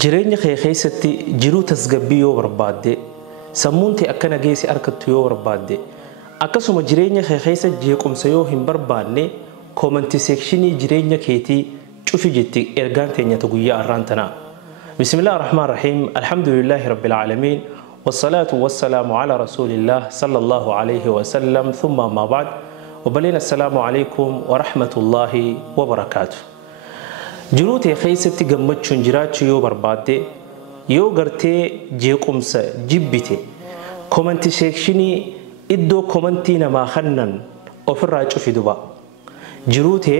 jireenya kee keessatti jiruu tasgabbii yoo barbaadde sammuunti akkana geessi arkattu yoo barbaadde akkasuma jireenya kee keessa jeequmsa yoo hin barbaanne comment sectionii jireenya keetii cufi jetti ergaan teenyata guyyaa arraantanaa. Bismillahir Rahmanir Rahim. Alhamdulillahi Rabbil Alamin. Wassalatu wassalamu ala Rasulillah sallallahu alayhi wa sallam. Thumma ma ba'd. وبلين السلام عليكم ورحمة الله وبركاته. جروتي خيستي جمتشون جراتشو يو بربادة يو غرتي جيقومسا جبتي كومنتي سيكشني إدو كومنتي نما خنن أوفر راجو في دبا جروتي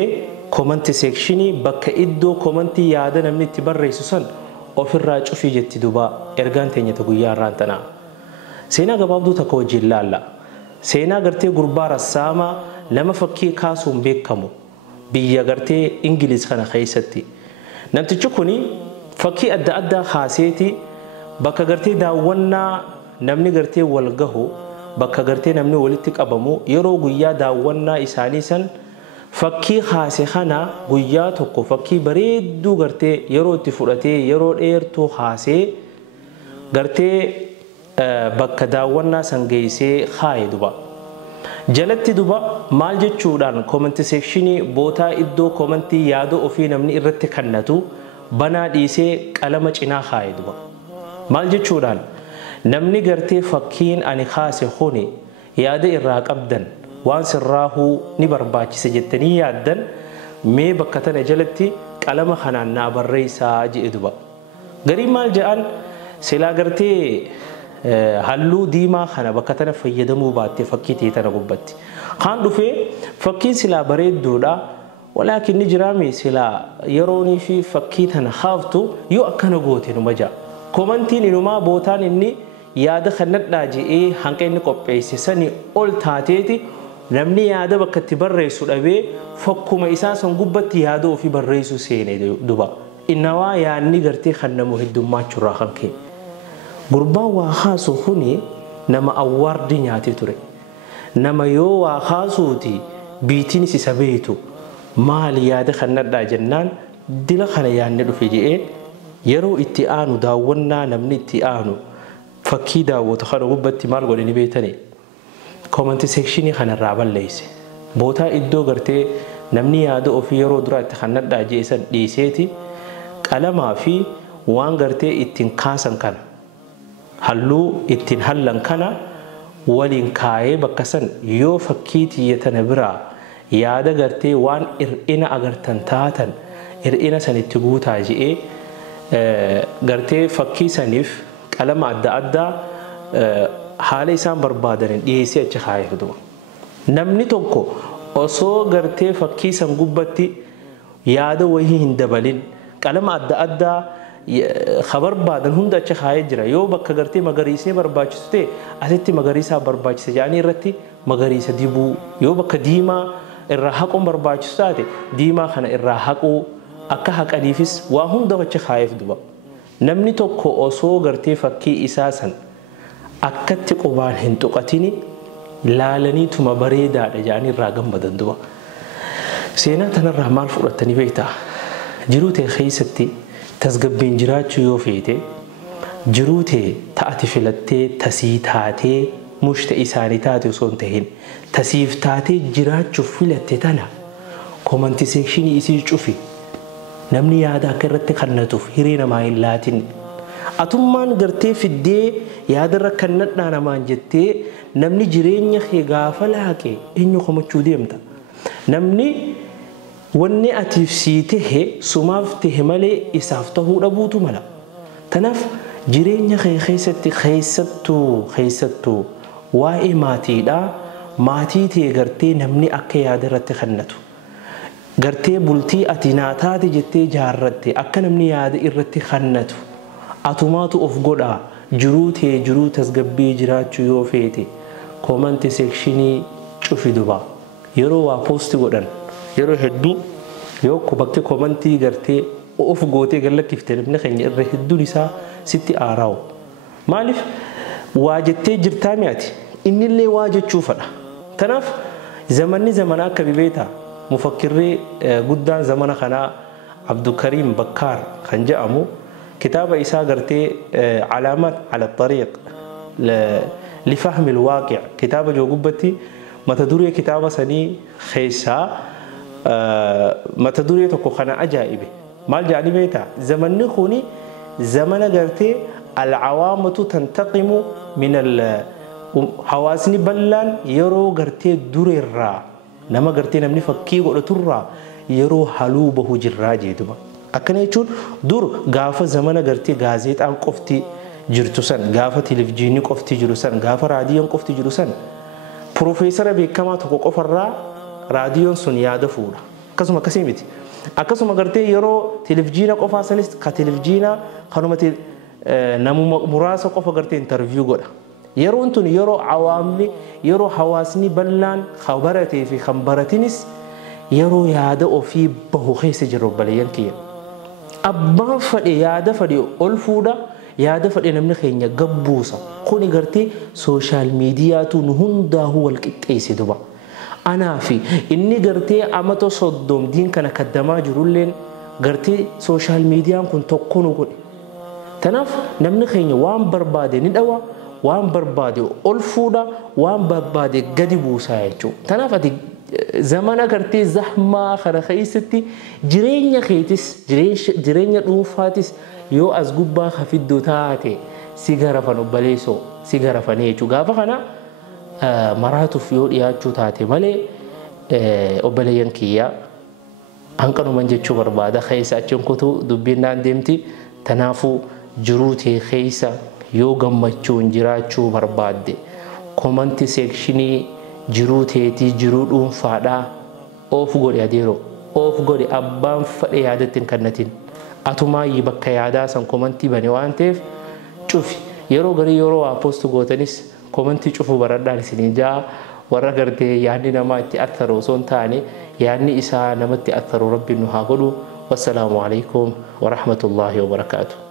كومنتي سيكشني بك إدو كومنتي يادنا من تبر ريسوسن أوفر راجو في جت دبا إرجان تاني تقويا رانتنا سينا قبابدو تكو جلالا سينا غرتي غربار الساما لما فكي كاسوم بيكمو biyya gartee Ingiliz kana keessatti namtichi kuni fakkii adda addaa haaseeti bakka gartee daawwannaa namni gartee wal gahu bakka gartee namni walitti qabamu yeroo guyyaa daawwannaa isaanii san fakkii haase kana guyyaa tokko fakkii bareedduu gartee yeroo itti fudhatee yeroo dheertuu haasee gartee bakka daawwannaa san geessee haayee duba. jalatti duba maal jechuudhaan comment sectionii bootaa iddoo commentii yaada ofii namni irratti kannatu banaa dhiisee qalama cinaa haayee duba maal jechuudhaan namni gartee fakkiin ani haase huni yaada irraa qabdan waan sirraahuu ni barbaachisa jettanii yaaddan mee bakka tana jalatti qalama kanaan naa barreessaa jedhe duba garii maal jedhan silaa gartee halluu diimaa kana bakka tana fayyadamuu baatte fakkii teetana gubbatti kaan dhufee fakkiin silaa bareedduudha walaakin ni jiraame silaa yeroonii fi fakkii tana haaftu yoo akkana goote numa jaa komantiin inumaa bootaan inni yaada kannadhaa je'ee hanqa inni qopheesse sani ol taateeti namni yaada bakka itti barreessu dhabee fakkuma isaa san gubbatti yaada ofii barreessu seene duba innawaa yaadni gartee kan namu heddummaachurraa kan kee gurbaan waa haasu kuni nama awwaardi nyaatee ture nama yoo waa haasuuti biitiinis isa beetu maal yaada kannadhaa jennaan dila kana yaadne dhufe je'ee yeroo itti aanu daawwannaa namni itti aanu fakkii daawwatu kana gubbatti maal godhani beetanii comment sectionii kanarraa balleesse bootaa iddoo gartee namni yaada ofii yeroo duraa itti kannadhaa jeesan dhiiseeti qalamaa fi waan gartee ittiin kaasan kana halluu ittiin hallan kana waliin kaayee bakka san yoo fakkii tiyyatana biraa yaada gartee waan ir'ina agartan taatan ir'ina sanitti guutaa je'ee gartee fakkii saniif qalama adda addaa haala isaan barbaadan dhiyeessee achi kaayee duba namni tokko osoo gartee fakkii san gubbatti yaada wayii hin dabalin qalama adda addaa khabar baadan hunda achi kaayee jira yoo bakka gartee magariisni barbaachisu ta'e asitti magariisaa barbaachisa jedhanii irratti magariisa dibuu yoo bakka diimaa irraa haquun barbaachisu taate diimaa kana irraa haquu akka haqaniifis waa hunda achi kaayeef duba namni tokko osoo gartee fakkii isaa san akkatti qubaan hin tuqatini laalaniituma bareedaadha jedhanii irraa gammadan duba seenaa tanarraa maal fudhattanii beektaa jiruu ta'e keessatti tasgabbiin jiraachuu yoo feete jiruu ta'e ta'ati filattee tasii taatee mushta isaanii taate osoo hin ta'in tasiif taatee jiraachuuf filatte tana comment sectionii isii cufi namni yaada akka irratti kannatuuf hiree namaa hin laatin atummaan gartee fiddee yaadarra kannadhaa namaan jettee namni jireenya kee gaafa laaqe eenyu komachuu deemta namni wanni atiif sii tahe sumaaf tahe malee isaaf tahuu dhabuutu mala tanaaf jireenya kee keessatti keessattuu waa'ee maatiidhaa maatii ta'e gartee namni akka yaada irratti kannatu gartee bultii ati naataati jettee jaarratte akka namni yaada irratti kannatu atumaatu of godhaa jiruu ta'e jiruu tasgabbii jiraachuu yoo feete comment sectionii cufi duba yeroo waa poosti godhan yeroo hedduu yoo bakki commentii gartee of gootee gallakkifte namni keenya irra hedduun isaa sitti aaraawu maaliif waa jettee jirtaa mi'ati innillee waa jechuufadha tanaaf zamanni zamana akka bibeeta mufakkirri guddaan zamana kana Abdulkarim Bakkaar kan jedhamu كتاب إساء قرتي علامات على الطريق لفهم الواقع كتاب جو قبتي ما تدوري كتاب سني خيسا ما تدوري تكو خنا أجائبه مال جاني بيتا زمن نخوني زمن قرتي العوامة تنتقم من حواسني بلان يرو قرتي دوري الرا نما قرتي نمني فكي قلت الرا يرو حلوبه جراجي دوبا أكن يجون دور غافة زمن قرتي غازيت أن قفتي جرتوسن غافة تلفزيوني قفتي جرتوسن غافة راديون قفتي جرتوسن بروفيسور بكما تقو قفر را راديون سن ياد فورا كسم كسيمتي أكسم قرتي يرو تلفزيون قفا سنس كتلفزيون خنومتي نمو مراسة قفا قرتي انترفيو قدا يرو انتون يرو عواملي يرو حواسني بلان خبرتي في خبرتينس يرو يادا وفي بهو خيس جرب بليان كيا أبان فدي يادا فدي ألفودا يادا فدي نمني خينيا قبوسا خوني قرتي سوشال ميديا تنهندا هو الكتيسي دوبا أنا في إني قرتي أمتو صدوم دين كان كدما جرولين قرتي سوشال ميديا كن تقونو قولي تناف نمني خينيا وان بربادي ندوا وان بربادي ألفودا وان بربادي قدي بوسا يجو تناف أتي زمان قرتي زحمة خرخيستي جرينيا خيتس جرينيا روفاتس يو أزقبا خفيدو تاتي سيجارة فنوباليسو سيجارة فنيجو غافا خنا مراتو فيو ياجو تاتي مالي أبليان كيا أنكنو منجتشو بربادا خيسا أتشنكتو دبينان ديمتي تنافو جروتي خيسا يو غمچو انجراچو بربادي كومنتي سيكشني jiruuteetii jiruu dhuunfaadhaa of godhe adeero of godhe abbaan fadhe yaadatiin kannatiin atumaayyi bakka yaadaa san komantii bane waan ta'eef cufi yeroo garii yeroo waa poostu gootanis komantii cufu baradhaan isinii jaa warra gartee yaadni namaa itti attaroo son taane yaadni isaa namatti attaroo rabbiin nu haa godhu wassalaamu alaikum wa rahmatullahi wa barakaatuh